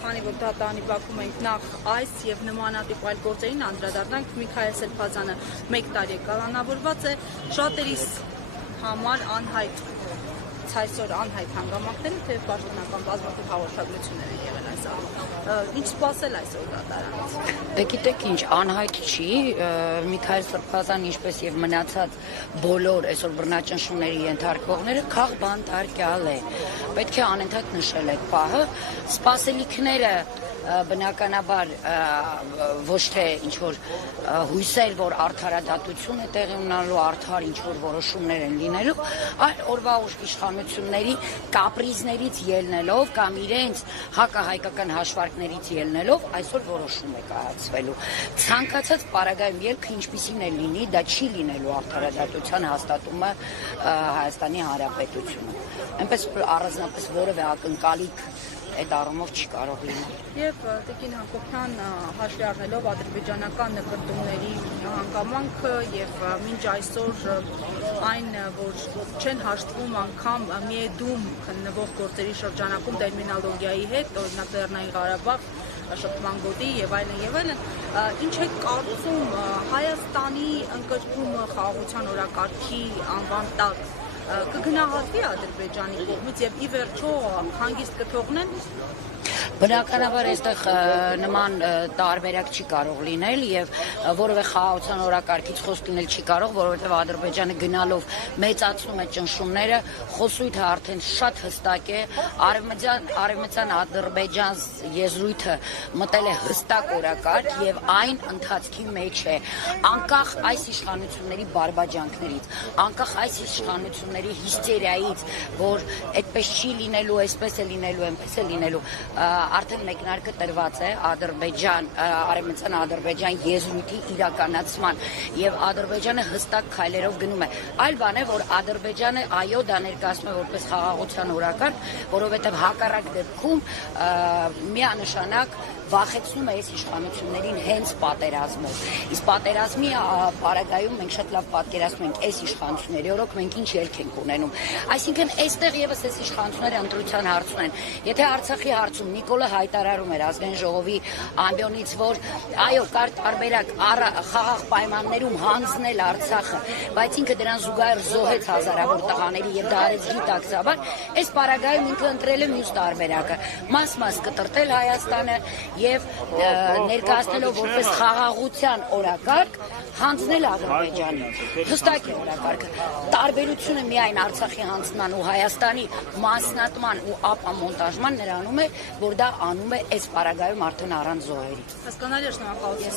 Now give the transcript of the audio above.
քանի որ դատարանի բակում ենք նախ այս եւ նմանատիպ այլ գործերին անդրադառնանք, Միքայել Սելփազյանը 1 տարի է կալանավորված է, շատերիս համար անհայտ այսօր անհայտ հանգամանքները, թե պաշտոնական բազմաթիվ հաղորդագրություններ են եղել այս ինչ սպասել այսօր դատարանից։ Դե գիտեք ինչ, անհայտ չի, Միքայել Սելփազյանը ինչպես եւ մնացած բոլոր այսօր բռնաճնշումների ենթարկվողները քաղբանտարկյալ է։ Պետք է անընդհատ նշել այդ պահը, սպասելիքները բնականաբար ոչ թե ինչ-որ հույսեր, որ արդարադատություն է տեղի ունենալու, արդար ինչ-որ որոշումներ են լինելու, այլ օրվա իշխանությունների կապրիզներից ելնելով կամ իրենց հակահայկական հաշվարկներից ելնելով այսօր որոշում է կայացվելու։ Ցանկացած պարագայում ելքը ինչպիսին է լինի, դա չի լինելու արդարադատության հաստատումը Հայաստանի Հանրապետությունում։ Այնպես առանձնապես որևէ ակնկալիք այդ առումով չի կարող լինել։ Եվ Տիկին Հակոբյան հաշվի առնելով ադրբեջանական նկրտումների հանգամանքը եւ մինչ այսօր այն, որ չեն հաշտվում անգամ միեդում քննվող գործերի շրջանակում տերմինոլոգիայի հետ, օրինակ Լեռնային Ղարաբաղ, շփման գոտի եւ այլն, ինչ է կարծում Հայաստանի ընկճումը խաղաղության օրակարգի անվան տակ կգնահատվի Ադրբեջանի կողմից եւ ի վերջո հանգիստ կթողնեն։ Բնականաբար այստեղ նման տարբերակ չի կարող լինել եւ որևէ խաղաղության օրակարգից խոսք լինել չի կարող, որովհետեւ Ադրբեջանը գնալով մեծացնում է ճնշումները, խոսույթը արդեն շատ հստակ է, արևմտյան Ադրբեջան եզրույթը մտել է հստակ օրակարգ եւ այն ընթացքի մեջ է, անկախ այս իշխանությունների բարբաջանքներից, անկախ այս իշխանությունների հիստերիայից, որ այդպես չի լինելու, այսպես է լինելու, այնպես է լինելու, արդեն մեկնարկը տրված է արևմտյան Ադրբեջան եզրույթի իրականացման եւ Ադրբեջանը հստակ քայլերով գնում է։ Այլ բան է, որ Ադրբեջանը այո դա ներկայացնում է որպես խաղաղության օրակարգ, որովհետեւ հակառակ դեպքում միանշանակ վախեցնում է այս իշխանություններին հենց պատերազմով։ Իսկ պատերազմի պարագայում մենք շատ լավ պատկերացնում ենք այս իշխանությունների օրոք մենք ինչ ելք ենք ունենում։ Այսինքն այստեղ եւս այս իշխանությունները ընտրության հարցում են։ Եթե Արցախի հարցում Նիկոլը հայտարարում էր ազգային ժողովի ամբիոնից, որ այո, կար տարբերակ խաղաղ պայմաններում հանձնել Արցախը, բայց ինքը դրան զուգահեռ զոհեց հազարավոր տղաների եւ դա արեց գիտակցաբար, այս պարագայում ինքը ընտրել է մյուս տարբերակը՝ մաս-մաս կտրտել Հայաստանը եւ ներկայացնելով որպես խաղաղության օրակարգ հանձնել Ադրբեջանին։ Հստակ է օրակարգը։ Տարբերությունը միայն Արցախի հանձնման ու Հայաստանի մասնատման ու ապամոնտաժման նրանում է, որ դա անում է այս պարագայում արդեն առանց զոհերի։ Հասկանալի է, շնորհակալություն։